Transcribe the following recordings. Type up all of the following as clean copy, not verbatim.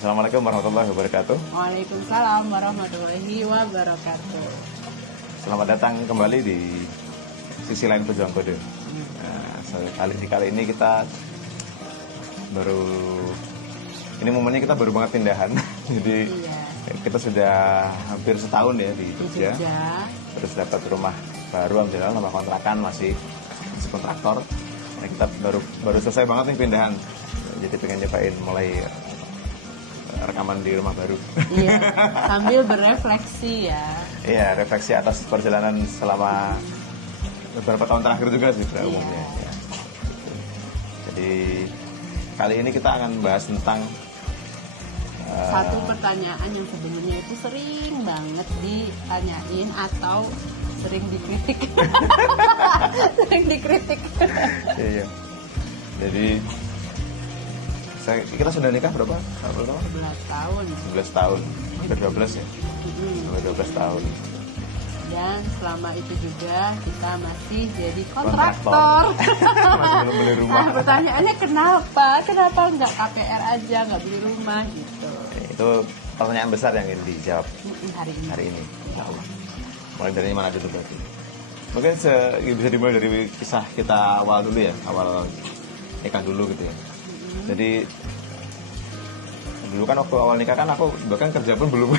Assalamualaikum warahmatullahi wabarakatuh. Waalaikumsalam warahmatullahi wabarakatuh. Selamat datang kembali di sisi lain pejuang kode. Nah, kali ini kita baru, ini momennya kita baru banget pindahan. Jadi kita sudah hampir setahun ya di Jogja. Terus dapat rumah baru, alhamdulillah, nomor kontrakan masih kontraktor. Nah, kita baru selesai banget nih pindahan. Jadi pengen nyobain mulai rekaman di rumah baru. Iya, sambil berefleksi ya. Iya, refleksi atas perjalanan selama beberapa tahun terakhir juga sih pada umumnya. Ya. Jadi kali ini kita akan bahas tentang satu pertanyaan yang sebenarnya itu sering banget ditanyain atau sering dikritik. Sering dikritik. Iya. Jadi kita sudah nikah berapa? 11 tahun. 11 tahun. Hampir 12 ya? Hampir 12 tahun. Dan selama itu juga kita masih jadi kontraktor. Masih belum beli rumah. Nah, pertanyaannya kenapa? Kenapa nggak KPR aja, nggak beli rumah gitu? Itu pertanyaan besar yang ingin dijawab hari ini. Insya Allah. Mulai dari mana dulu berarti? Mungkin bisa dimulai dari kisah kita awal dulu ya, awal nikah dulu gitu ya. Jadi dulu kan waktu awal nikah kan aku bahkan kerja pun belum.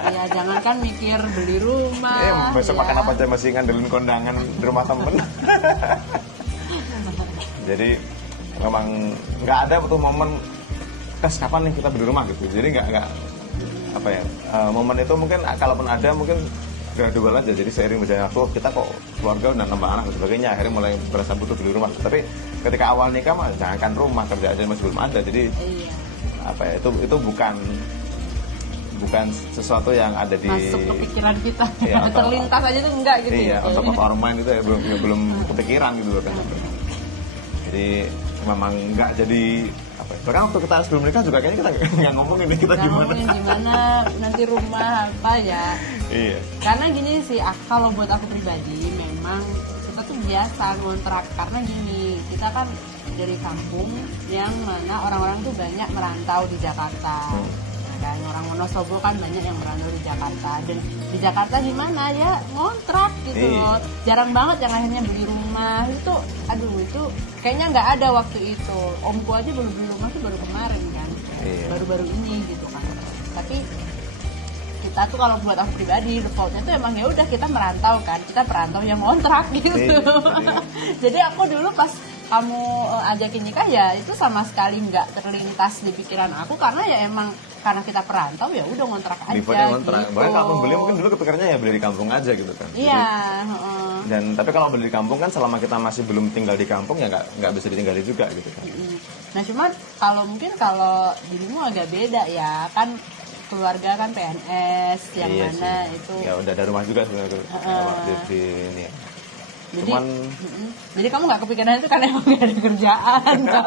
Ya jangan kan mikir beli rumah. Besok makan apa aja masih ngandelin kondangan di rumah temen. Jadi memang nggak ada tuh momen kas kapan nih kita beli rumah gitu. Jadi nggak apa ya, momen itu mungkin kalaupun ada mungkin gradual aja. Jadi seiring berjalannya waktu kita kok keluarga udah nambah anak dan sebagainya, akhirnya mulai berasa butuh beli rumah. Tapi ketika awal nikah mah jangankan rumah, kerja aja masih belum ada. Jadi apa ya, itu bukan sesuatu yang ada di masuk ke pikiran kita. Iya, terlintas aja tuh enggak gitu. Iya, on top of our mind itu ya belum kepikiran gitu loh kan. Jadi memang nggak jadi apa ya. Bahkan waktu kita sebelum nikah juga kayaknya kita nggak ngomongin kita gimana nanti rumah apa ya. Iya. Karena gini sih, kalau buat aku pribadi memang kita tuh biasa ngontrak. Karena gini, kita kan dari kampung yang mana orang-orang tuh banyak merantau di Jakarta. Dan orang Wonosobo kan banyak yang merantau di Jakarta. Dan di Jakarta gimana ya, ngontrak gitu loh. Jarang banget yang akhirnya beli rumah. Itu kayaknya nggak ada waktu itu. Omku aja belum beli rumah tuh baru kemarin kan. Baru-baru ini gitu kan. Tapi kita tuh kalau buat aku pribadi defaultnya tuh emang ya udah kita merantau kan, kita perantau yang ngontrak gitu. Jadi aku dulu pas kamu ajakin nikah ya itu sama sekali nggak terlintas di pikiran aku, karena ya emang karena kita perantau ya udah ngontrak aja. Ngontrak. Gitu. Bahkan kalau beli mungkin dulu kepikirannya ya beli di kampung aja gitu kan. Iya. Dan tapi kalau beli di kampung kan selama kita masih belum tinggal di kampung ya nggak bisa ditinggali juga gitu kan. Nah cuman kalau dirimu agak beda ya kan. Keluarga kan PNS yang mana sih. Itu ya udah ada rumah juga sebenarnya di ini ya. Jadi kamu nggak kepikiran itu karena emang nggak ada kerjaan, nggak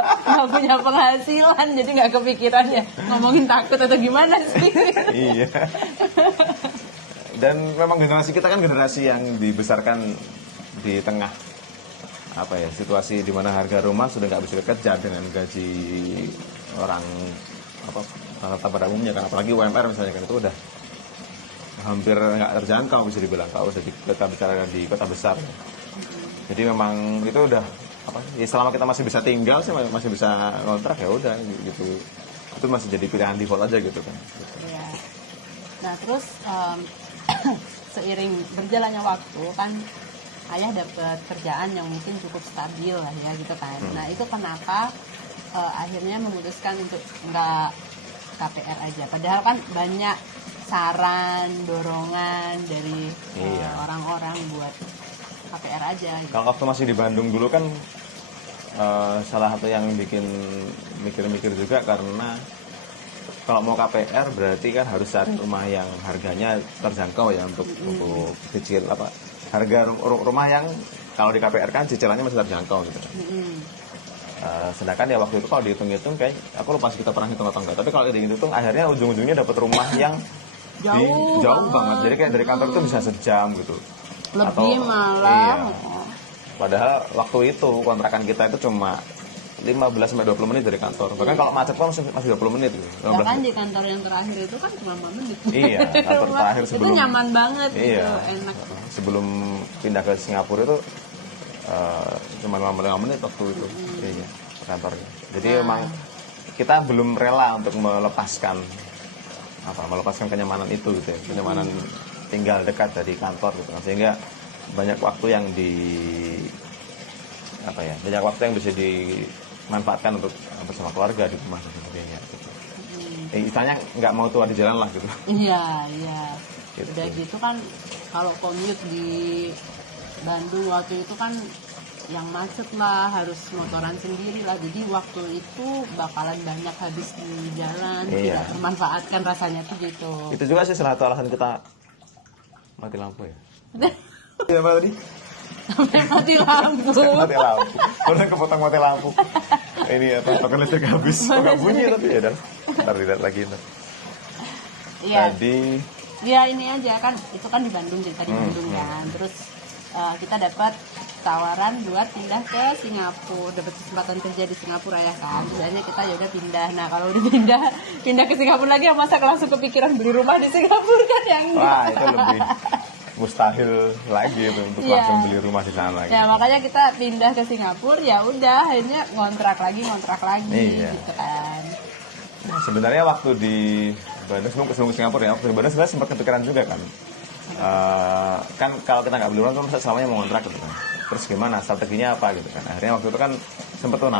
punya penghasilan, jadi nggak kepikiran ya ngomongin takut atau gimana sih? Iya. Dan memang generasi kita kan generasi yang dibesarkan di tengah apa ya, situasi di mana harga rumah sudah nggak bisa dikejar dengan gaji orang rata pada umumnya kan, apalagi UMR misalnya kan itu udah hampir nggak terjangkau bisa dibilang kalau usah kita bicara di kota besar. Jadi memang itu udah ya selama kita masih bisa tinggal sih, masih bisa ngontrak ya udah gitu. Itu masih jadi pilihan default aja gitu kan. Iya. Nah terus seiring berjalannya waktu kan ayah dapat kerjaan yang mungkin cukup stabil lah ya gitu kan. Nah itu kenapa akhirnya memutuskan untuk nggak KPR aja, padahal kan banyak saran, dorongan dari orang-orang buat KPR aja gitu. Kalau waktu masih di Bandung dulu kan salah satu yang bikin mikir-mikir juga karena kalau mau KPR berarti kan harus cari rumah yang harganya terjangkau ya untuk cicil harga rumah yang kalau di KPR kan cicilannya masih terjangkau gitu kan. Sedangkan ya waktu itu kalau dihitung-hitung kayak aku lupa sih kita pernah hitung atau enggak, tapi kalau dihitung akhirnya ujung-ujungnya dapat rumah yang jauh banget. Jadi kayak dari kantor itu bisa sejam gitu. Lebih malah. Iya. Padahal waktu itu kontrakan kita itu cuma 15 sampai 20 menit dari kantor. Bahkan kalau macet pun masih 20 menit gitu. 15 Bahkan menit. di kantor yang terakhir itu kan cuma 5 menit. Iya, kantor terakhir sebelum itu nyaman banget iya, gitu, enak. Sebelum pindah ke Singapura itu cuma 5 menit waktu itu. Iya, ke kantornya. Jadi memang kita belum rela untuk melepaskan kenyamanan itu gitu ya. Kenyamanan tinggal dekat dari kantor gitu kan. Sehingga banyak waktu yang banyak waktu yang bisa dimanfaatkan untuk bersama keluarga di rumah dan sebagainya gitu. Istilahnya nggak mau tua di jalan lah gitu. Iya. Gitu. Udah gitu kan kalau commute di Bandung waktu itu kan yang macet lah, harus motoran sendiri lah. Jadi waktu itu bakalan banyak habis di jalan, Iya. tidak termanfaatkan rasanya tuh gitu. Itu juga sih salah satu alasan kita mati lampu ya. Iya apa tadi? Sampai mati lampu. Mati lampu. Udah kepotong mati lampu. Ini apa? Token listrik habis. Kok nggak bunyi tapi ya dan. Ntar dilihat lagi ntar. Iya. Tadi Ya ini aja kan, itu kan di Bandung, cerita di Bandung kan. Terus kita dapat tawaran buat pindah ke Singapura, dapat kesempatan kerja di Singapura ya kan. Biasanya kita ya udah pindah. Nah kalau udah pindah ke Singapura lagi, masa langsung kepikiran beli rumah di Singapura kan yang wah itu lebih mustahil lagi itu untuk Iya. langsung beli rumah di sana lagi. Ya makanya kita pindah ke Singapura, ya udah akhirnya ngontrak lagi Iya. gitu kan. Nah, sebenarnya waktu di Bandung sebelum ke Singapura ya, waktu di Bandung sebenarnya sempat kepikiran juga kan. Kan kalau kita nggak beli rumah kan selamanya mau kontrak gitu kan. Terus gimana strateginya apa gitu kan. Akhirnya waktu itu kan sempat tuh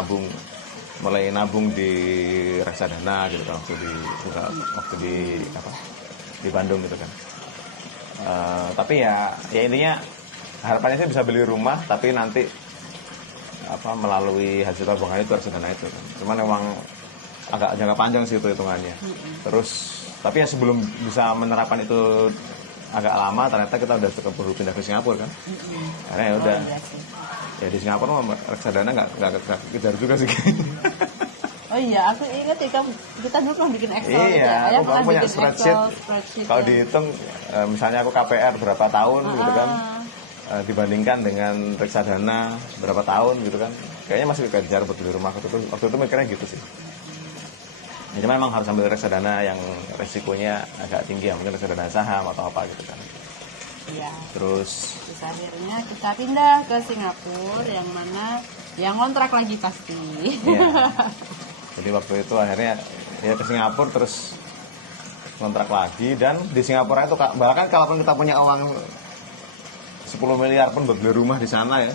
mulai nabung di reksadana gitu kan waktu di Bandung gitu kan. Tapi ya intinya harapannya sih bisa beli rumah tapi nanti melalui hasil tabungan itu reksadana itu kan. Cuman memang agak jangka panjang sih itu hitungannya. Terus tapi ya sebelum bisa menerapkan itu agak lama, ternyata kita udah cukup perlu pindah ke Singapura kan. Karena ya udah Iya sih. ya di Singapura mah reksadana nggak kejar juga sih. Oh iya, aku ingat ya kita dulu pernah bikin Excel gitu ya. Iya, Ayah aku pernah punya bikin spreadsheet. Kalau ya. dihitung misalnya aku KPR berapa tahun gitu kan, dibandingkan dengan reksadana berapa tahun gitu kan, kayaknya masih kejar buat beli rumah. Waktu itu mikirnya gitu sih. Ya, cuma memang harus ambil reksadana yang resikonya agak tinggi ya, mungkin reksadana saham atau apa gitu kan. Iya. Terus Akhirnya kita pindah ke Singapura, yang mana yang ngontrak lagi pasti. ya, jadi waktu itu akhirnya ya ke Singapura terus kontrak lagi, dan di Singapura itu bahkan kalaupun kita punya uang 10 miliar pun buat beli rumah di sana ya,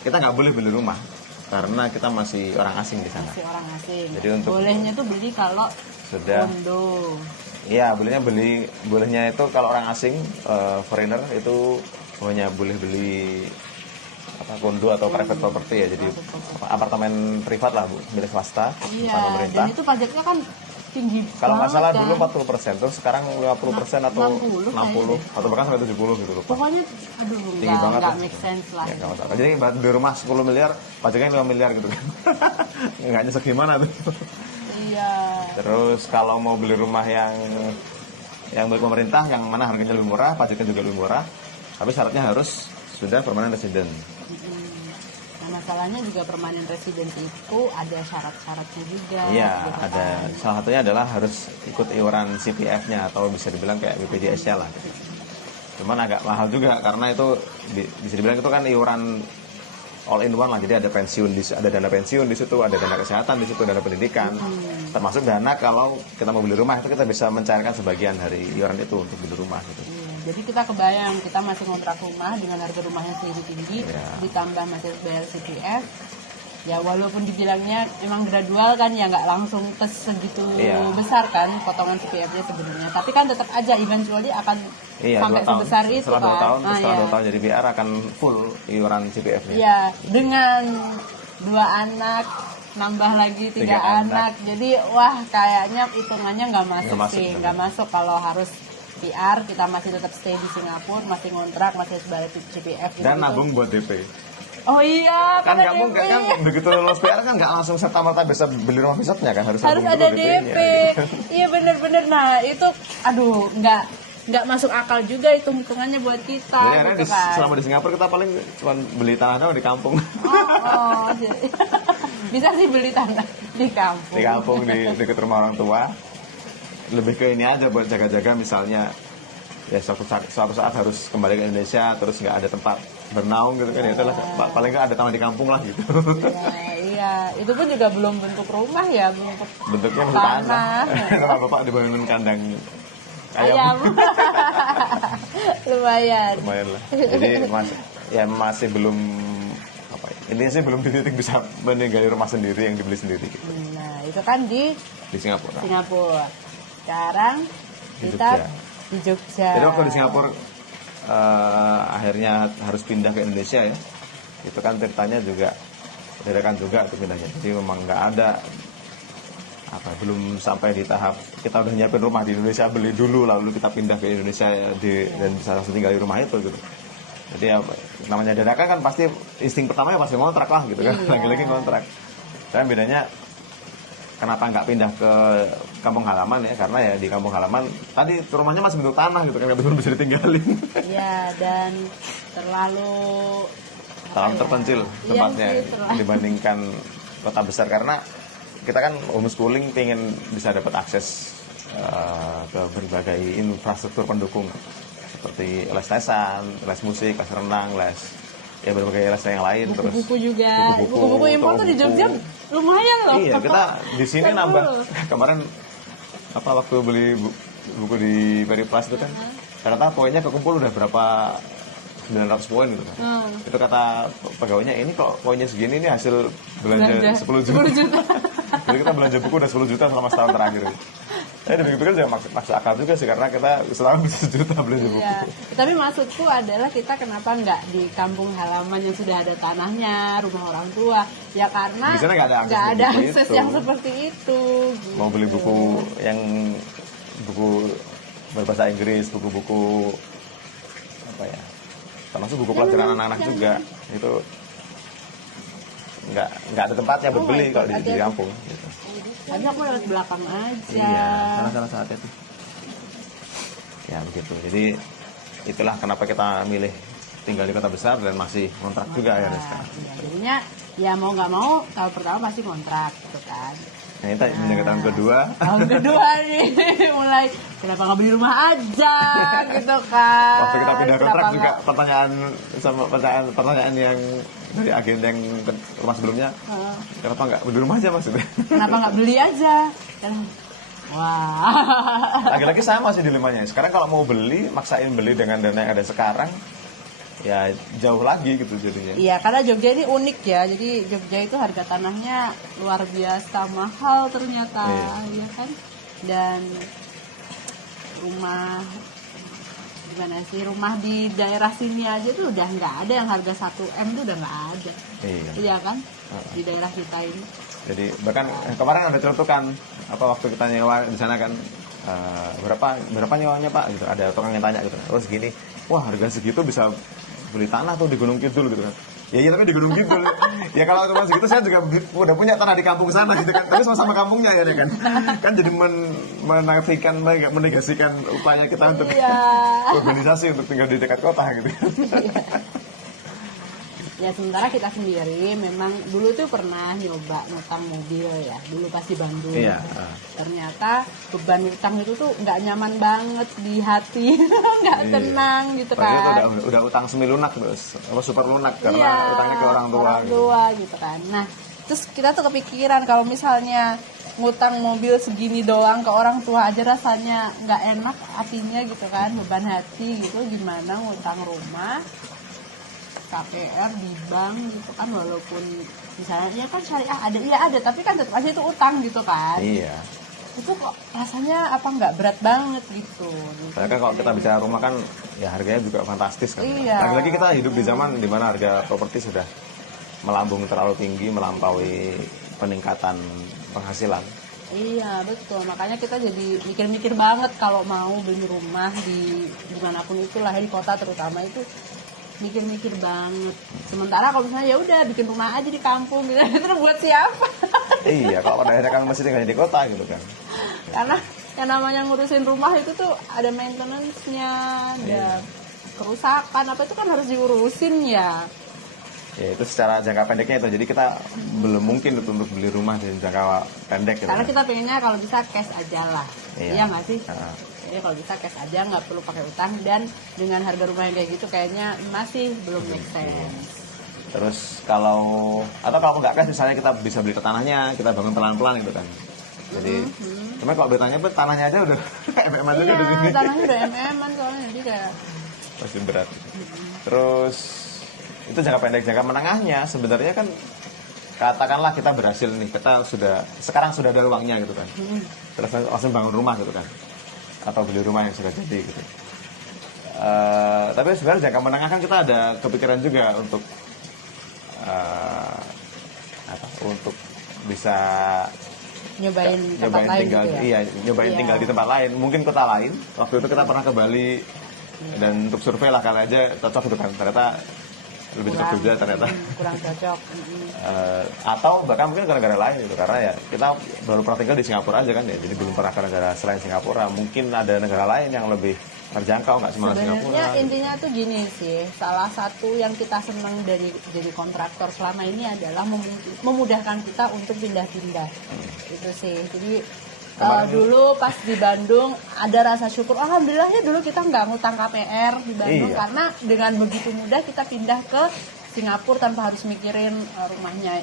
kita nggak boleh beli rumah karena kita masih orang asing di sana. Masih orang asing. Jadi untuk bolehnya tuh beli kalau sudah kondo. iya bolehnya itu kalau orang asing foreigner itu hanya boleh beli kondo atau private property ya, jadi apartemen privat lah milik swasta, Iya, bukan pemerintah. dan itu pajaknya kan tinggi Kalau nggak salah banget dulu kan. 40%, terus sekarang 50% atau 60 60 atau bahkan sampai 70 gitu lupa. Pokoknya Tinggi banget nggak lah. make sense lah. Ya, nggak masalah. Jadi beli rumah 10 miliar, pajaknya 5 miliar gitu kan. Nggak nyesek gimana tuh. Iya. Terus kalau mau beli rumah yang milik pemerintah, yang mana harganya lebih murah, pajaknya juga lebih murah, tapi syaratnya harus sudah permanent resident. Nah, masalahnya juga permanent resident itu ada syarat-syaratnya juga. Iya, gitu kan. ada. Salah satunya adalah harus ikut iuran CPF-nya atau bisa dibilang kayak BPJS-nya lah. Cuman agak mahal juga karena itu bisa dibilang itu kan iuran all in one lah. Jadi ada pensiun, ada dana pensiun di situ, ada dana kesehatan di situ, dana pendidikan. Termasuk dana kalau kita mau beli rumah itu kita bisa mencairkan sebagian dari iuran itu untuk beli rumah gitu. Iya, jadi kita kebayang kita masih ngontrak rumah dengan harga rumahnya segitu tinggi, Iya. ditambah masih harus bayar CPF. Ya walaupun dibilangnya emang gradual kan ya, nggak langsung segitu Iya. besar kan potongan CPF-nya sebenarnya. Tapi kan tetap aja eventually akan Iya, sampai 2 tahun. sebesar itu Setelah 2 kan. tahun, Ah, setelah ya. 2 tahun jadi PR akan full iuran CPF-nya. Iya, dengan 2 anak nambah lagi 3 Tiga anak. Jadi wah kayaknya hitungannya nggak masuk Nggak masuk, sih, benar. nggak masuk kalau harus PR, kita masih tetap stay di Singapura, masih ngontrak, masih harus bayar CPF gitu. Dan nabung buat DP. Oh iya, Kan pakai nggak mungkin DP. kan begitu lulus PR kan nggak langsung serta-merta bisa beli rumah besarnya kan, harus Harus nabung ada dulu DP. DP-nya. Iya bener-bener. Nah itu, aduh nggak masuk akal juga itu hitungannya buat kita. Jadi akhirnya gitu kan. selama di Singapura kita paling cuma beli tanah doang di kampung. Oh, jadi- Bisa sih beli tanah di kampung. Di kampung, di dekat rumah orang tua. Lebih ke ini aja buat jaga-jaga, misalnya ya suatu saat harus kembali ke Indonesia terus nggak ada tempat bernaung gitu kan, ya itulah paling nggak ada taman di kampung lah gitu. Iya, itu pun juga belum bentuk rumah ya, bentuk Bentuknya bentuk tanah. Sama bapak dibangun kandang ayam. Lumayan Lah. Jadi masih belum apa ya, intinya sih belum di titik bisa meninggali rumah sendiri yang dibeli sendiri gitu. Nah itu kan di Singapura. Sekarang Di kita Jogja. di Jogja. Jadi waktu di Singapura akhirnya harus pindah ke Indonesia ya. Itu kan ceritanya juga dadakan juga untuk pindahnya. Jadi memang nggak ada belum sampai di tahap kita udah nyiapin rumah di Indonesia, beli dulu lalu kita pindah ke Indonesia dan bisa langsung tinggal di rumah itu gitu. Jadi namanya dadakan kan pasti insting pertamanya pasti ngontrak lah gitu kan. Lagi-lagi ngontrak. Dan bedanya kenapa nggak pindah ke kampung halaman ya, karena ya di kampung halaman tadi rumahnya masih bentuk tanah gitu kan, belum bisa ditinggalin. Iya, dan terlalu terpencil tempatnya dibandingkan kota besar, karena kita kan homeschooling pengen bisa dapat akses ke berbagai infrastruktur pendukung seperti les-lesan, les musik, les renang, les ya berbagai les yang lain, buku-buku juga. Buku-buku impor tuh di Jogja lumayan loh. Iya, kita di sini nambah. Kemarin waktu beli buku di Periplus itu kan, ternyata poinnya kekumpul udah berapa 900 poin gitu kan. Itu kata pegawainya, ini kok poinnya segini, ini hasil belanja 10 juta. Jadi kita belanja buku udah 10 juta selama setahun terakhir. Saya dipikir-pikir juga masuk akal juga sih, karena kita setahun bisa 1 juta belanja buku. Iya. Tapi maksudku adalah kita kenapa nggak di kampung halaman yang sudah ada tanahnya, rumah orang tua? Ya karena di sana nggak ada akses yang seperti itu. Gitu. Mau beli buku berbahasa Inggris, buku-buku apa ya? Termasuk buku pelajaran anak-anak juga itu nggak ada tempatnya buat beli kalau di kampung. Gitu. Tapi aku lewat belakang aja. Iya, sana saatnya tuh. Ya begitu. Jadi itulah kenapa kita milih tinggal di kota besar dan masih kontrak juga ya sekarang. Ya, jadinya ya mau nggak mau tahun pertama pasti kontrak gitu kan. Nah itu menjaga tahun kedua. Tahun kedua nih mulai kenapa nggak beli rumah aja gitu kan. Waktu kita pindah kontrak juga pertanyaan yang dari agen yang rumah sebelumnya, kenapa nggak beli rumah aja maksudnya? Kenapa nggak beli aja? Wah. Lagi-lagi sama sih dilemanya. Sekarang kalau mau beli, maksain beli dengan dana yang ada sekarang, ya jauh lagi gitu jadinya. Iya, karena Jogja ini unik ya. Jadi Jogja itu harga tanahnya luar biasa mahal ternyata, ya kan? Dan rumah di daerah sini aja tuh udah nggak ada yang harga 1 M tuh udah nggak ada. Iya kan? Di daerah kita ini. Jadi bahkan kemarin ada celutukan waktu kita nyewa di sana kan, berapa nyewanya Pak gitu, ada tukang yang tanya gitu, terus gini, wah harga segitu bisa beli tanah tuh di Gunung Kidul gitu kan. Ya iya, tapi di Gunung Kidul ya kalau cuma segitu saya juga udah punya tanah di kampung sana gitu kan, tapi sama-sama kampungnya ya kan. Kan jadi menafikan, menegasikan upaya kita untuk urbanisasi untuk tinggal di dekat kota gitu. Ya sementara kita sendiri memang dulu tuh pernah nyoba ngutang mobil ya, dulu pas di Bandung. Iya. Ternyata beban utang itu tuh nggak nyaman banget di hati, nggak tenang gitu kan. Itu udah utang semi lunak terus, super lunak karena utangnya ke orang tua gitu kan. Nah terus kita tuh kepikiran kalau misalnya ngutang mobil segini doang ke orang tua aja rasanya nggak enak hatinya gitu kan, beban hati gitu, gimana ngutang rumah KPR di bank gitu kan, walaupun misalnya kan syariah ada tapi kan tetap aja itu utang gitu kan. Iya. Itu kok rasanya nggak berat banget gitu. Karena kan kalau kita bicara rumah kan ya harganya juga fantastis kan. Iya. Lagi-lagi kita hidup di zaman di mana harga properti sudah melambung terlalu tinggi, melampaui peningkatan penghasilan. Iya betul, makanya kita jadi mikir-mikir banget kalau mau beli rumah di dimanapun itulah, di kota terutama itu mikir-mikir banget. Sementara kalau misalnya ya udah bikin rumah aja di kampung gitu, terus buat siapa? Iya, kalau pada akhirnya kan mesti tinggal di kota gitu kan. Karena yang namanya ngurusin rumah itu tuh ada maintenance-nya, ada kerusakan apa itu kan harus diurusin ya. Ya itu secara jangka pendeknya itu. Jadi kita belum mungkin untuk beli rumah di jangka pendek gitu. Karena kan. kita pengennya kalau bisa cash aja lah. Iya. Iya nggak sih? Heeh. Jadi kalau bisa cash aja, nggak perlu pakai utang, dan dengan harga rumah yang kayak gitu kayaknya masih belum make sense. Terus kalau nggak cash misalnya kita bisa beli ke tanahnya, kita bangun pelan-pelan gitu kan. Jadi cuma kalau bertanya pun tanahnya aja udah MM aja udah Iya, gini. tanahnya udah MM-an soalnya, jadi kayak Masih berat. Terus itu jangka pendek, jangka menengahnya sebenarnya kan katakanlah kita berhasil nih, kita sekarang sudah ada uangnya gitu kan. Terus langsung bangun rumah gitu kan. Atau beli rumah yang sudah jadi gitu. Tapi sebenarnya jangka menengah kan kita ada kepikiran juga untuk untuk bisa nyobain tempat lain tinggal, gitu ya. iya, nyobain Iya. tinggal di tempat lain, mungkin kota lain. Waktu itu kita pernah ke Bali dan untuk survei lah kali aja cocok gitu kan. Ternyata lebih cocok Jogja ternyata. Kurang cocok. Atau bahkan mungkin ke negara lain gitu, karena ya kita baru pernah tinggal di Singapura aja kan ya, jadi belum pernah ke negara selain Singapura. Mungkin ada negara lain yang lebih terjangkau, nggak cuma Singapura. Sebenarnya intinya tuh gini sih, salah satu yang kita senang dari jadi kontraktor selama ini adalah memudahkan kita untuk pindah-pindah. Itu sih. Jadi dulu pas di Bandung ada rasa syukur, alhamdulillahnya dulu kita nggak ngutang KPR di Bandung, Iya. karena dengan begitu mudah kita pindah ke Singapura tanpa harus mikirin rumahnya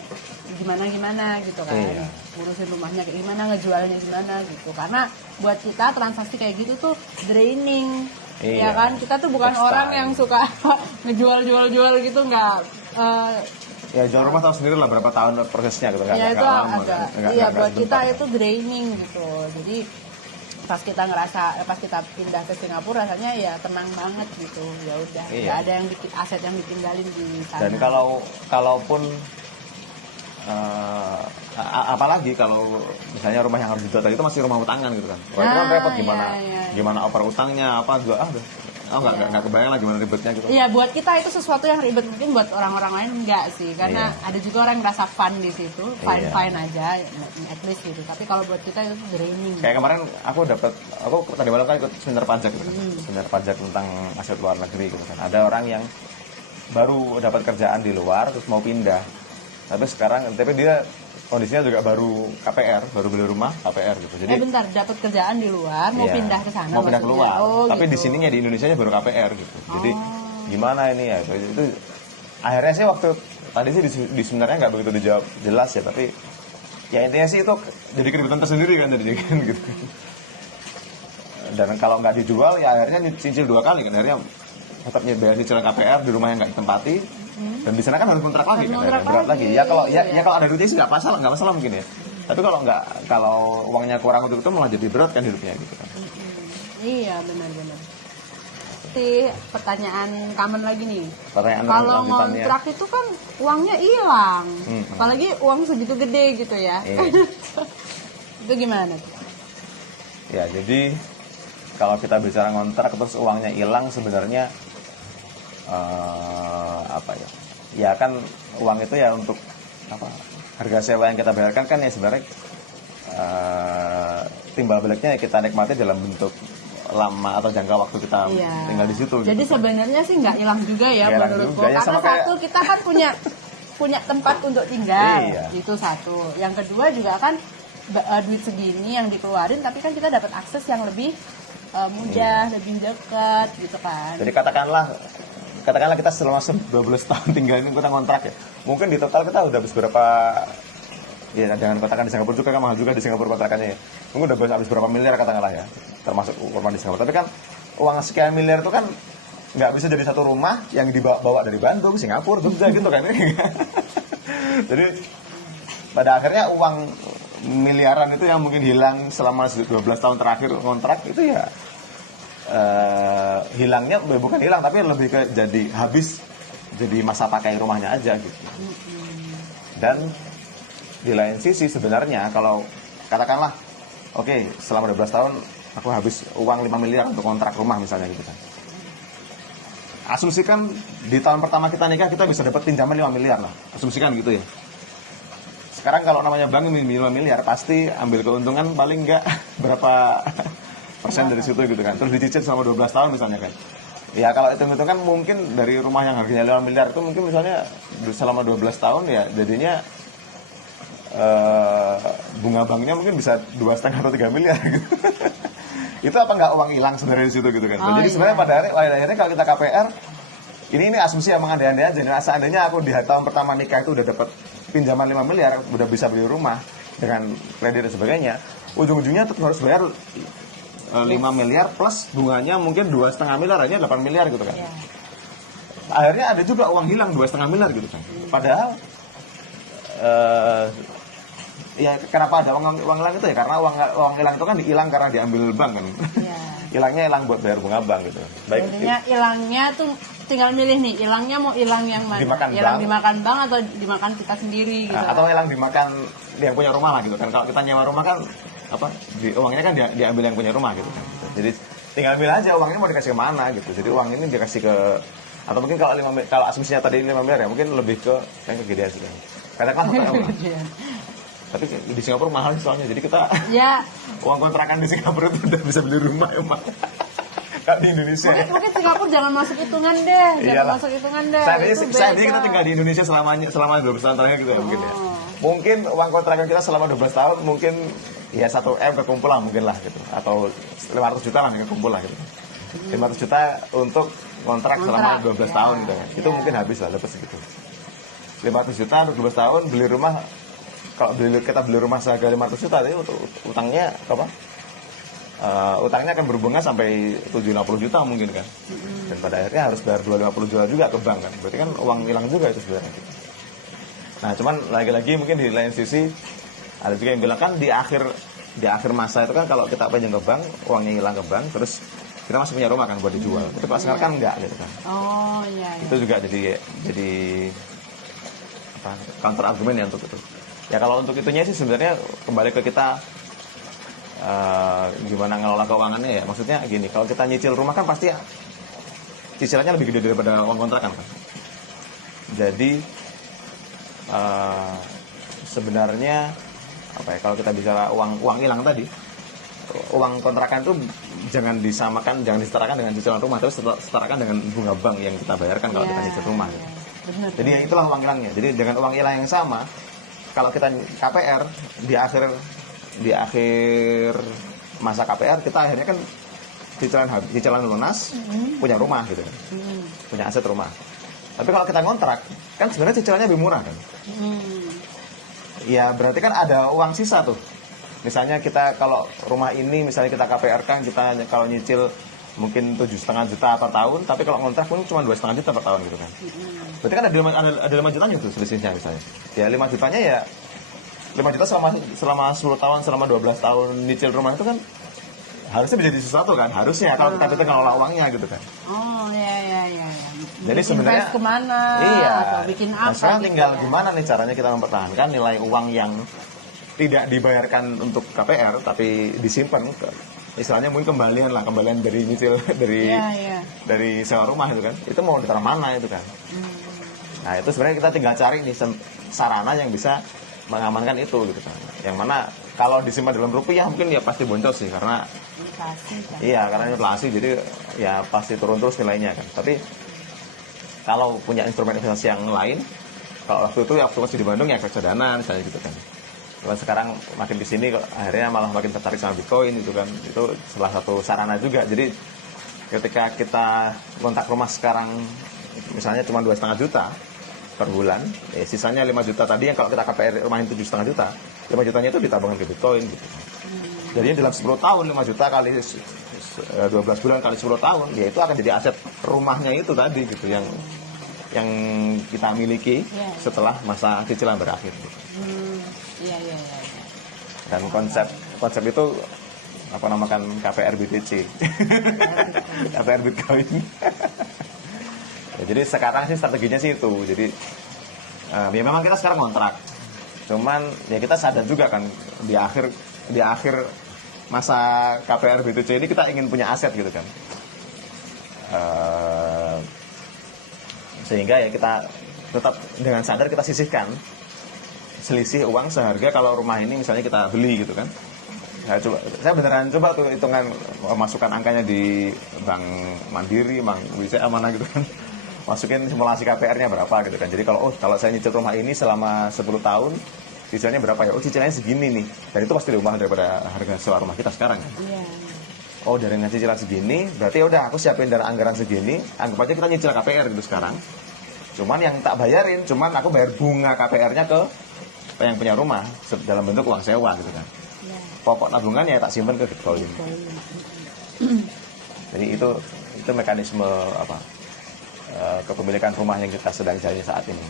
gimana gitu kan. Iya. Ngurusin rumahnya kayak gimana, ngejualnya gimana gitu. Karena buat kita transaksi kayak gitu tuh draining. Ya Iya. kan, kita tuh bukan Takes orang time. yang suka ngejual gitu, nggak Ya jual rumah tahu sendiri lah berapa tahun prosesnya gitu, nggak ya itu lama, agak nggak iya buat kita sebentar. itu draining gitu. Jadi pas kita pindah ke Singapura rasanya ya tenang banget gitu. Ya udah, Iya. nggak ada yang bikin aset yang ditinggalin di sana. Dan kalaupun apalagi kalau misalnya rumah yang harus dijual tadi itu masih rumah utangan gitu kan. Wah, itu kan Nah, repot gimana iya. gimana oper utangnya apa juga nggak kebayang lah gimana ribetnya gitu. Iya, buat kita itu sesuatu yang ribet, mungkin buat orang-orang lain enggak sih, karena Iya. ada juga orang yang merasa fun di situ, fine Iya. aja, at least gitu. Tapi kalau buat kita itu draining. Kayak kemarin aku tadi malam kan ikut seminar pajak gitu kan. Seminar pajak tentang aset luar negeri gitu kan. Ada orang yang baru dapat kerjaan di luar terus mau pindah. Tapi dia kondisinya juga baru KPR, baru beli rumah KPR gitu. Jadi Bentar, dapat kerjaan di luar, mau iya, pindah ke sana mau pindah maksudnya? keluar. Oh, Tapi gitu. di sininya di Indonesianya baru KPR gitu. Jadi gimana ini ya? Itu akhirnya sih waktu tadi sih di sebenarnya nggak begitu dijawab jelas ya, tapi ya intinya sih itu jadi keributan tersendiri kan jadi kan gitu. Dan kalau nggak dijual ya akhirnya cicil 2 kali kan, akhirnya tetap bayar cicilan KPR di rumah yang nggak ditempati. Dan di sana kan harus kontrak lagi kan, Kontrak berat lagi, lagi. Ya kalau iya. kalau ada duitnya sih nggak masalah mungkin ya. Tapi kalau uangnya kurang untuk itu malah jadi berat kan hidupnya gitu kan. Iya, benar-benar. Pertanyaan common lagi nih. Pertanyaan Kalau lanjutannya. ngontrak itu kan uangnya hilang, Hmm. apalagi uang segitu gede gitu ya. Iya. Itu gimana tuh? Ya jadi kalau kita bicara ngontrak terus uangnya hilang sebenarnya ya kan uang itu ya untuk harga sewa yang kita bayarkan kan ya sebenarnya timbal baliknya ya kita nikmati dalam bentuk lama atau jangka waktu kita Iya. tinggal di situ. Jadi gitu. sebenarnya sih nggak hilang juga ya Nggak hilang menurutku. juga, ya, Karena sama kayak- satu kita kan punya tempat untuk tinggal, Iya. itu satu. Yang kedua juga kan duit segini yang dikeluarin, tapi kan kita dapat akses yang lebih mudah, lebih dekat gitu kan. Jadi katakanlah kita selama 12 tahun tinggal ini kita ngontrak ya. Mungkin di total kita udah habis berapa, ya jangan katakan di Singapura juga kan mahal juga di Singapura kontrakannya ya. Mungkin udah habis berapa miliar katakanlah ya, termasuk rumah di Singapura. Tapi kan uang sekian miliar itu kan nggak bisa jadi satu rumah yang dibawa dari Bandung, Singapura, Jogja gitu kan. Jadi pada akhirnya uang miliaran itu yang mungkin hilang selama 12 tahun terakhir ngontrak itu ya hilangnya bukan hilang tapi lebih ke jadi habis jadi masa pakai rumahnya aja gitu. Dan di lain sisi sebenarnya kalau katakanlah oke, selama 12 tahun aku habis uang 5 miliar untuk kontrak rumah misalnya gitu kan. Asumsikan di tahun pertama kita nikah kita bisa dapat pinjaman 5 miliar lah. Asumsikan gitu ya. Sekarang kalau namanya bank 5 miliar pasti ambil keuntungan paling enggak berapa persen dari situ gitu kan. Terus dicicil selama 12 tahun misalnya kan. Ya kalau itu kan mungkin dari rumah yang harganya 5 miliar itu mungkin misalnya selama 12 tahun ya jadinya bunga banknya mungkin bisa 2,5 atau 3 miliar gitu. Itu apa nggak uang hilang sebenarnya di situ gitu kan. Oh, Jadi sebenarnya pada akhirnya kalau kita KPR ini asumsi emang andai-andai aja. Nah, seandainya aku di tahun pertama nikah itu udah dapat pinjaman 5 miliar, udah bisa beli rumah dengan kredit dan sebagainya, ujung-ujungnya tetap harus bayar 5 miliar plus bunganya mungkin 2,5 miliar, aja 8 miliar gitu kan. Ya. Akhirnya ada juga uang hilang 2,5 miliar gitu kan. Padahal ya kenapa ada uang hilang itu ya karena uang hilang itu kan hilang karena diambil bank kan. Ya. Hilangnya hilang buat bayar bunga bank gitu. Baik. Intinya hilangnya tuh tinggal milih nih, hilangnya mau hilang yang mana? Dimakan Hilang bank. dimakan bank atau dimakan kita sendiri gitu. Atau hilang dimakan yang punya rumah lah gitu kan. Kalau kita nyewa rumah kan uangnya kan diambil yang punya rumah gitu kan. Jadi tinggal milih aja uangnya mau dikasih ke mana gitu. Jadi uang ini dikasih ke atau mungkin kalau asumsinya tadi 5 miliar ya mungkin lebih ke yang kegedean sih kan. Katakan tapi di Singapura mahal soalnya. Jadi kita Ya, uang kontrakan di Singapura itu udah bisa beli rumah emang. Kan di Indonesia. mungkin Singapura jangan masuk hitungan deh, Iyalah. masuk hitungan deh. Itu Saat ini beda. kita tinggal di Indonesia selama 12 tahun terakhir gitu ya mungkin ya. Oh. Mungkin uang kontrakan kita selama 12 tahun mungkin ya 1 M kekumpul lah mungkin lah gitu. Atau 500 juta lah kekumpul lah gitu. 500 juta untuk kontrak selama 12 tahun gitu kan. Itu mungkin habis lah dapat segitu. 500 juta untuk 12 tahun beli rumah. Kalau kita beli rumah seharga 500 juta itu utangnya apa? Utangnya akan berbunga sampai 750 juta mungkin kan. Dan pada akhirnya harus bayar 250 juta juga ke bank kan. Berarti kan uang hilang juga itu sebenarnya. Nah, cuman lagi-lagi mungkin di lain sisi ada juga yang bilang kan di akhir masa itu kan kalau kita pinjam ke bank, uangnya hilang ke bank terus kita masih punya rumah kan buat dijual. Itu kalau sekarang kan enggak gitu kan. Oh iya. Itu juga jadi counter argumen ya untuk itu. Ya kalau untuk itunya sih sebenarnya kembali ke kita gimana ngelola keuangannya ya. Maksudnya gini, kalau kita nyicil rumah kan pasti cicilannya lebih gede daripada uang kontrakan kan. Jadi sebenarnya apa ya, kalau kita bicara uang hilang tadi, uang kontrakan itu jangan disetarakan dengan cicilan rumah, tapi setarakan dengan bunga bank yang kita bayarkan kalau kita nyicil rumah. Benar. Jadi itulah uang hilangnya. Jadi dengan uang hilang yang sama, kalau kita KPR di akhir masa KPR kita akhirnya kan cicilan lunas, punya rumah gitu kan. Punya aset rumah. Tapi kalau kita ngontrak, kan sebenarnya cicilannya lebih murah kan. Ya berarti kan ada uang sisa tuh. Misalnya kita kalau rumah ini misalnya kita KPR kan kita kalau nyicil mungkin 7,5 juta per tahun, tapi kalau ngontrak pun cuma 2,5 juta per tahun gitu kan. Berarti kan ada 5 jutanya tuh selisihnya misalnya. Ya 5 jutanya ya 5 juta selama 10 tahun, selama 12 tahun nyicil rumah itu kan harusnya bisa jadi sesuatu kan, harusnya kalau kita bisa ngelola uangnya gitu kan. Oh iya. Jadi sebenarnya kemana? Iya. Atau bikin apa? Nah, sekarang gitu tinggal ya. gimana nih caranya kita mempertahankan nilai uang yang tidak dibayarkan untuk KPR tapi disimpan istilahnya mungkin kembalian dari nyicil dari sewa rumah itu kan. Itu mau ditaruh mana itu kan. Nah, itu sebenarnya kita tinggal cari nih sarana yang bisa mengamankan itu gitu kan. Yang mana kalau disimpan dalam rupiah mungkin ya pasti boncos sih karena Inflasi, kan? iya karena inflasi jadi ya pasti turun terus nilainya kan. Tapi kalau punya instrumen investasi yang lain, kalau waktu itu waktu masih di Bandung ya reksadana misalnya gitu kan. Kalau sekarang makin di sini akhirnya malah makin tertarik sama Bitcoin gitu kan. Itu salah satu sarana juga. Jadi ketika kita kontak rumah sekarang misalnya cuma 2,5 juta per bulan, sisanya 5 juta tadi yang kalau kita KPR rumahin 7,5 juta, 5 jutanya itu ditabungkan ke Bitcoin gitu. Jadi dalam 10 tahun 5 juta kali 12 bulan kali 10 tahun, ya itu akan jadi aset rumahnya itu tadi gitu yang kita miliki setelah masa cicilan berakhir. Gitu. Iya. Dan konsep itu apa namakan KPR BTC, KPR Bitcoin. Ya, jadi sekarang sih strateginya sih itu. Jadi ya memang kita sekarang kontrak. Cuman ya kita sadar juga kan di akhir masa KPR BTC ini kita ingin punya aset gitu kan. Sehingga ya kita tetap dengan sadar kita sisihkan selisih uang seharga kalau rumah ini misalnya kita beli gitu kan. Saya beneran coba tuh hitungan masukkan angkanya di Bank Mandiri, Bank BCA mana gitu kan. Masukin simulasi KPR-nya berapa gitu kan. Jadi kalau saya nyicil rumah ini selama 10 tahun, cicilannya berapa ya? Oh, cicilannya segini nih. Dan itu pasti lebih mahal daripada harga sewa rumah kita sekarang kan. Iya. Oh, dari cicilan segini, berarti udah aku siapin dari anggaran segini, anggap aja kita nyicil KPR gitu sekarang. Cuman yang tak bayarin, cuman aku bayar bunga KPR-nya ke yang punya rumah dalam bentuk uang sewa gitu kan. Iya. Pokok tabungannya tak simpen ke Bitcoin. Jadi itu mekanisme kepemilikan rumah yang kita sedang jalani saat ini.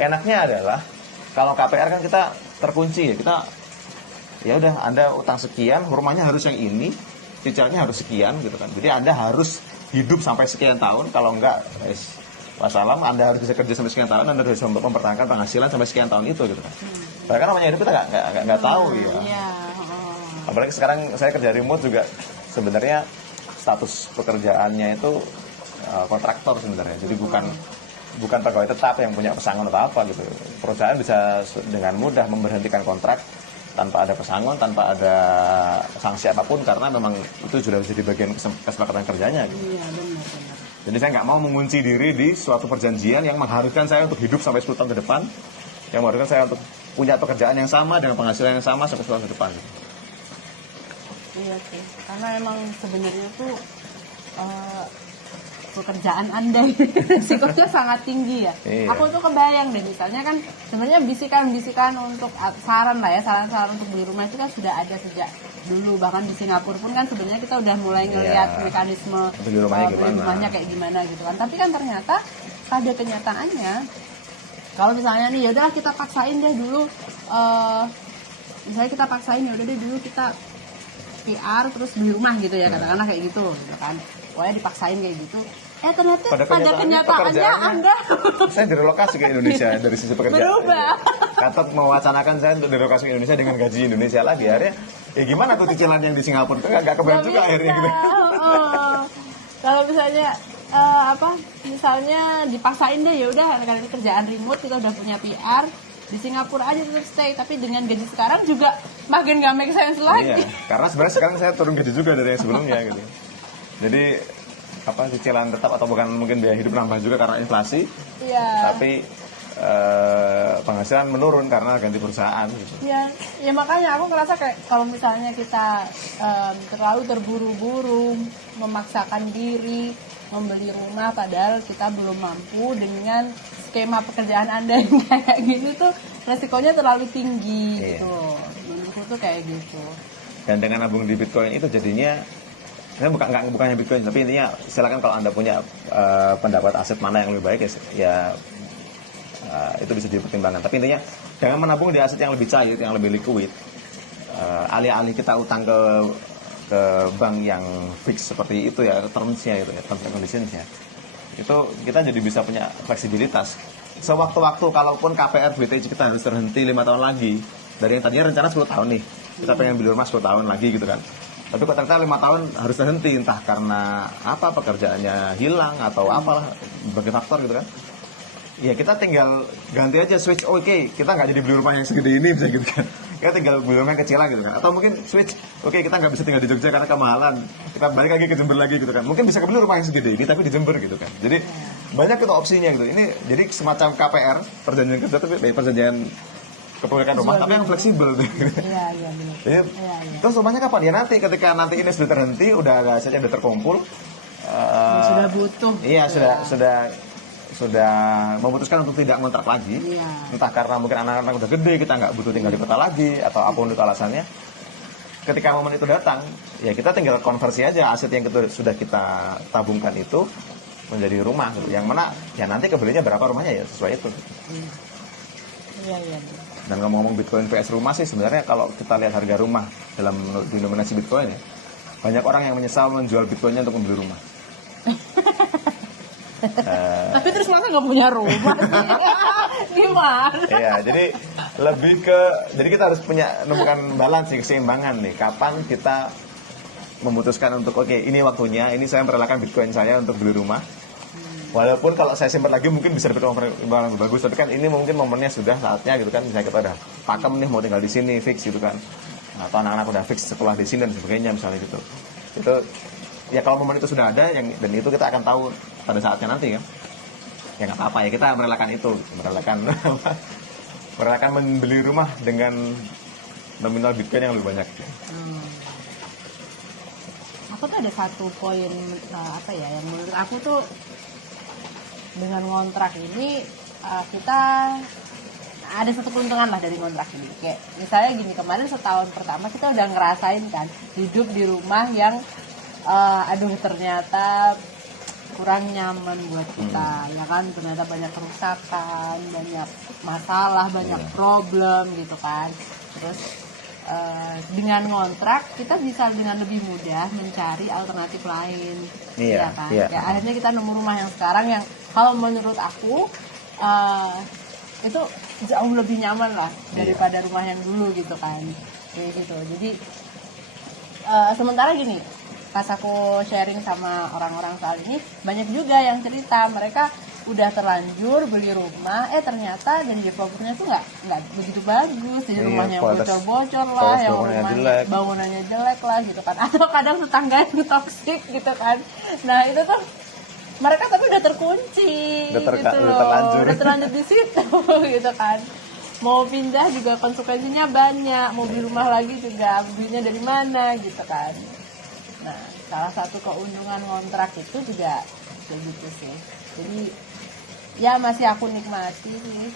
Enaknya adalah kalau KPR kan kita terkunci ya, kita ya udah Anda utang sekian, rumahnya harus yang ini, cicilannya harus sekian gitu kan. Jadi Anda harus hidup sampai sekian tahun, kalau enggak wassalam, Anda harus bisa kerja sampai sekian tahun, Anda harus bisa mempertahankan penghasilan sampai sekian tahun itu gitu kan. Bahkan namanya hidup kita nggak tahu ya. Iya. Apalagi sekarang saya kerja remote juga, sebenarnya status pekerjaannya itu kontraktor sebenarnya. Jadi bukan pegawai tetap yang punya pesangon atau apa gitu. Perusahaan bisa dengan mudah memberhentikan kontrak tanpa ada pesangon, tanpa ada sanksi apapun, karena memang itu sudah menjadi bagian kesepakatan kerjanya gitu. Iya, benar. Jadi saya nggak mau mengunci diri di suatu perjanjian yang mengharuskan saya untuk hidup sampai 10 tahun ke depan, yang mengharuskan saya untuk punya pekerjaan yang sama dengan penghasilan yang sama sampai 10 tahun ke depan. Iya sih, karena emang sebenarnya tuh pekerjaan Anda risikonya sangat tinggi ya. Iya. Aku tuh kebayang deh, misalnya kan sebenarnya bisikan-bisikan untuk saran lah ya, saran-saran untuk beli rumah itu kan sudah ada sejak dulu. Bahkan di Singapura pun kan sebenarnya kita udah mulai ngelihat mekanisme beli rumahnya kayak gimana gitu kan. Tapi kan ternyata pada kenyataannya, kalau misalnya nih yaudah kita paksain deh dulu, misalnya kita paksain ya udah deh dulu kita PR terus beli rumah gitu ya, katakanlah kayak gitu kan. Pokoknya dipaksain kayak gitu. Ternyata pada kenyataannya Anda saya direlokasi ke Indonesia dari sisi pekerjaan. Berubah. Kata mewacanakan saya untuk direlokasi ke Indonesia dengan gaji Indonesia lagi. Akhirnya ya gimana tuh cicilan yang di Singapura itu nggak kebayar juga akhirnya gitu. Kalau misalnya misalnya dipaksain deh ya udah karena kerjaan remote kita udah punya PR di Singapura aja tetap stay, tapi dengan gaji sekarang juga makin gak make sense lagi. Iya, karena sebenarnya sekarang saya turun gaji juga dari yang sebelumnya gitu. Jadi cicilan tetap atau bukan mungkin biaya hidup nambah juga karena inflasi. Iya. Tapi penghasilan menurun karena ganti perusahaan gitu. Ya makanya aku ngerasa kayak kalau misalnya kita terlalu terburu-buru memaksakan diri membeli rumah padahal kita belum mampu, dengan skema pekerjaan Anda yang kayak gitu tuh resikonya terlalu tinggi gitu. Menurutku tuh kayak gitu. Dan dengan nabung di Bitcoin itu jadinya, bukannya Bitcoin, tapi intinya silakan kalau Anda punya pendapat aset mana yang lebih baik ya itu bisa dipertimbangkan. Tapi intinya jangan menabung di aset yang lebih cair, yang lebih liquid. Alih-alih kita utang ke bank yang fix seperti itu ya, terms-nya itu ya, terms and conditions-nya. Itu kita jadi bisa punya fleksibilitas. Sewaktu-waktu kalaupun KPR BTC kita harus terhenti 5 tahun lagi, dari yang tadinya rencana 10 tahun nih, kita pengen beli rumah 10 tahun lagi gitu kan. Tapi kok ternyata 5 tahun harus terhenti, entah karena apa, pekerjaannya hilang atau apalah, berbagai faktor gitu kan. Ya kita tinggal ganti aja switch, oke, kita nggak jadi beli rumah yang segede ini bisa gitu kan. Kita tinggal beli rumah yang kecilan gitu kan. Atau mungkin switch, oke, kita nggak bisa tinggal di Jogja karena kemahalan, kita balik lagi ke Jember lagi gitu kan. Mungkin bisa kebeli rumah yang segede ini tapi di Jember gitu kan. Jadi banyak itu opsinya gitu. Ini jadi semacam KPR, perjanjian kerja tapi perjanjian kepemilikan rumah tapi yang fleksibel gitu. Iya benar. Ya. Terus rumahnya kapan? Ya nanti ketika nanti ini sudah terhenti, udah ada aset yang udah terkumpul, sudah butuh. Iya, sudah memutuskan untuk tidak ngontrak lagi. Iya. Entah karena mungkin anak-anak udah gede, kita nggak butuh tinggal di kota lagi, atau apapun itu alasannya. Ketika momen itu datang, ya kita tinggal konversi aja aset yang sudah kita tabungkan itu menjadi rumah gitu. Yang mana ya nanti kebelinya berapa rumahnya ya sesuai itu. Iya. Dan ngomong-ngomong Bitcoin vs rumah sih, sebenarnya kalau kita lihat harga rumah dalam denominasi Bitcoin ya, banyak orang yang menyesal menjual Bitcoinnya untuk membeli rumah. Tapi terus masa nggak punya rumah sih? Gimana? Iya, jadi kita harus nemukan balance, keseimbangan nih. Kapan kita memutuskan untuk oke, ini waktunya, ini saya merelakan Bitcoin saya untuk beli rumah. Walaupun kalau saya simpan lagi mungkin bisa dapat imbalan lebih bagus, tapi kan ini mungkin momennya sudah saatnya gitu kan. Misalnya kita udah pakem nih mau tinggal di sini fix gitu kan. atau anak-anak udah fix sekolah di sini dan sebagainya misalnya gitu. Itu ya kalau momen itu sudah ada dan itu kita akan tahu pada saatnya nanti kan. Ya nggak apa-apa ya, kita merelakan itu, merelakan membeli rumah dengan nominal Bitcoin yang lebih banyak. Aku tuh ada satu poin yang menurut aku tuh dengan ngontrak ini kita ada satu keuntungan lah dari kontrak ini. Kayak misalnya gini, kemarin setahun pertama kita udah ngerasain kan hidup di rumah yang ternyata kurang nyaman buat kita, ya kan, ternyata banyak kerusakan, banyak masalah, banyak problem gitu kan. Terus dengan ngontrak kita bisa dengan lebih mudah mencari alternatif lain, ya kan. Ya, akhirnya kita nemu rumah yang sekarang yang kalau menurut aku itu jauh lebih nyaman lah daripada rumah yang dulu gitu kan, kayak gitu. Jadi sementara gini, pas aku sharing sama orang-orang soal ini, banyak juga yang cerita mereka udah terlanjur beli rumah, ternyata dari developernya tuh nggak begitu bagus, jadi rumahnya bocor-bocor lah, yang rumahnya bangunannya jelek lah gitu kan, atau kadang tetangganya toksik gitu kan. Nah itu tuh mereka tapi udah terkunci, udah terlanjur di situ gitu kan. Mau pindah juga konsekuensinya banyak, mau beli rumah lagi juga belinya dari mana gitu kan. Nah, salah satu keuntungan kontrak itu juga kayak gitu sih. Jadi ya masih aku nikmati sih.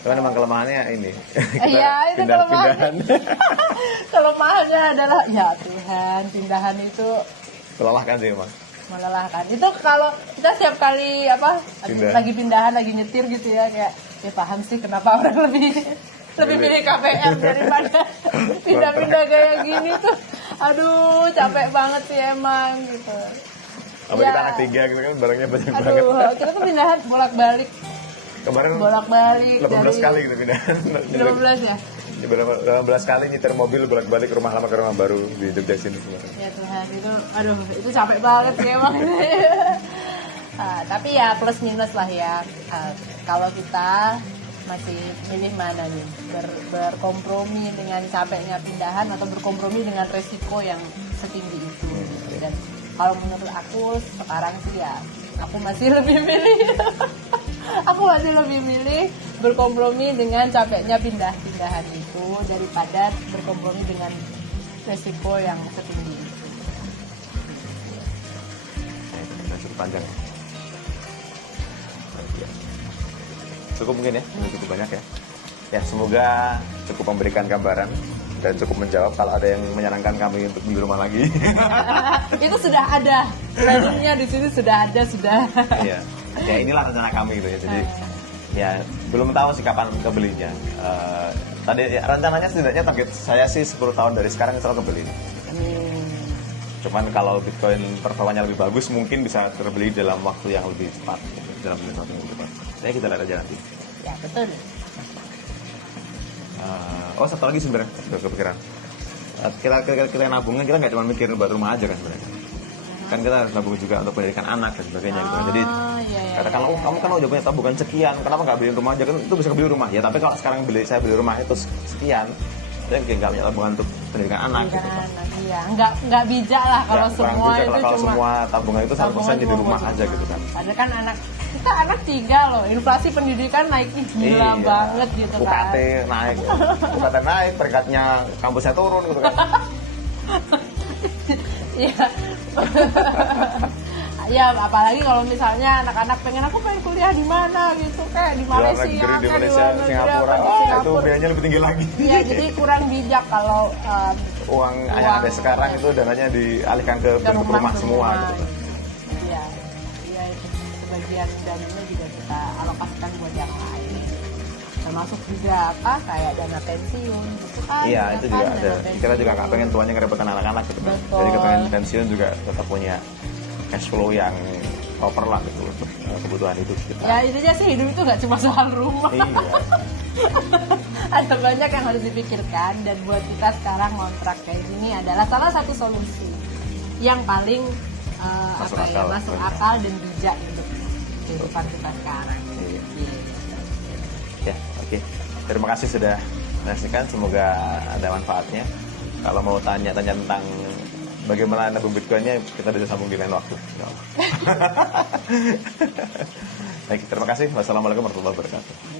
Cuman memang kelemahannya ini. Iya, itu kelemahannya. Kelemahannya adalah ya Tuhan, pindahan itu melelahkan sih emang. Melelahkan. Itu kalau kita setiap kali lagi pindahan, lagi nyetir gitu ya, kayak ya paham sih kenapa orang lebih pilih KPR daripada pindah-pindah kayak gini tuh. Aduh, capek banget sih emang gitu. Apalagi kita anak 3 gitu kan, barangnya banyak banget. Aduh, kita tuh pindahan bolak-balik. Kemarin bolak-balik 18 kali gitu pindahan. 18 ya? 18 kali nyetir mobil bolak-balik rumah lama ke rumah baru di Jogja sini kemarin. Ya Tuhan, itu capek banget sih emang. Tapi ya plus minus lah ya. Kalau kita masih pilih mana nih, berkompromi dengan capeknya pindahan atau berkompromi dengan resiko yang setinggi itu. Dan kalau menurut aku sekarang sih ya aku masih lebih milih berkompromi dengan capeknya pindahan itu daripada berkompromi dengan resiko yang setinggi itu. Cukup panjang. Cukup mungkin ya, cukup banyak ya. Ya semoga cukup memberikan gambaran dan cukup menjawab. Kalau ada yang menyarankan kami untuk beli rumah lagi, itu sudah ada planningnya di sini, sudah ada. Iya, ya inilah rencana kami gitu ya. Jadi ya belum tahu sih kapan kebelinya. Tadi ya, rencananya setidaknya target saya sih 10 tahun dari sekarang selalu kebeli. Cuman kalau Bitcoin performanya lebih bagus, mungkin bisa terbeli dalam waktu yang lebih cepat, dalam waktu yang lebih cepat. Saya kita lihat aja nanti. Ya betul. Satu lagi sebenarnya udah kepikiran. Kita nabungnya, kita nggak cuma mikir buat rumah aja kan sebenarnya. Kan kita harus nabung juga untuk pendidikan anak dan sebagainya gitu. Jadi katakan kamu kan udah punya tabungan sekian, kenapa nggak beli rumah aja, kan itu bisa beli rumah ya. Tapi kalau sekarang saya beli rumah itu sekian, saya nggak punya tabungan untuk pendidikan anak gitu. Iya, nggak bijak lah kalau semua bijak itu kalau cuma semua tabungan itu 100% jadi rumah aja gitu kan. Padahal kan kita anak 3 loh, inflasi pendidikan naik gila banget gitu kan. UKT naik, peringkatnya kampusnya turun gitu kan. Iya. Ya apalagi kalau misalnya anak-anak pengen kuliah di mana gitu, kayak di Malaysia, di Malaysia, Singapura, itu biayanya lebih tinggi lagi. Iya, jadi kurang bijak kalau uang yang ada sekarang itu dananya dialihkan ke bentuk rumah semua gitu. Iya, itu sebagian dananya juga kita alokasikan buat yang lain. Termasuk juga kayak dana pensiun gitu kan. Iya, itu juga ada. Kita juga nggak pengen tuanya ngerepotkan anak-anak gitu kan. Jadi kita pengen pensiun juga tetap punya cash flow yang proper lah gitu untuk kebutuhan hidup kita. Ya intinya sih hidup itu nggak cuma soal rumah. Iya. Ada banyak yang harus dipikirkan, dan buat kita sekarang kontrak kayak gini adalah salah satu solusi yang paling masuk akal dan bijak untuk kehidupan kita sekarang. Ya, oke. Terima kasih sudah menyaksikan, semoga ada manfaatnya. Kalau mau tanya-tanya tentang bagaimana nabung Bitcoinnya, kita bisa sambung di lain waktu. Ya Allah. Baik, terima kasih. Wassalamualaikum warahmatullahi wabarakatuh.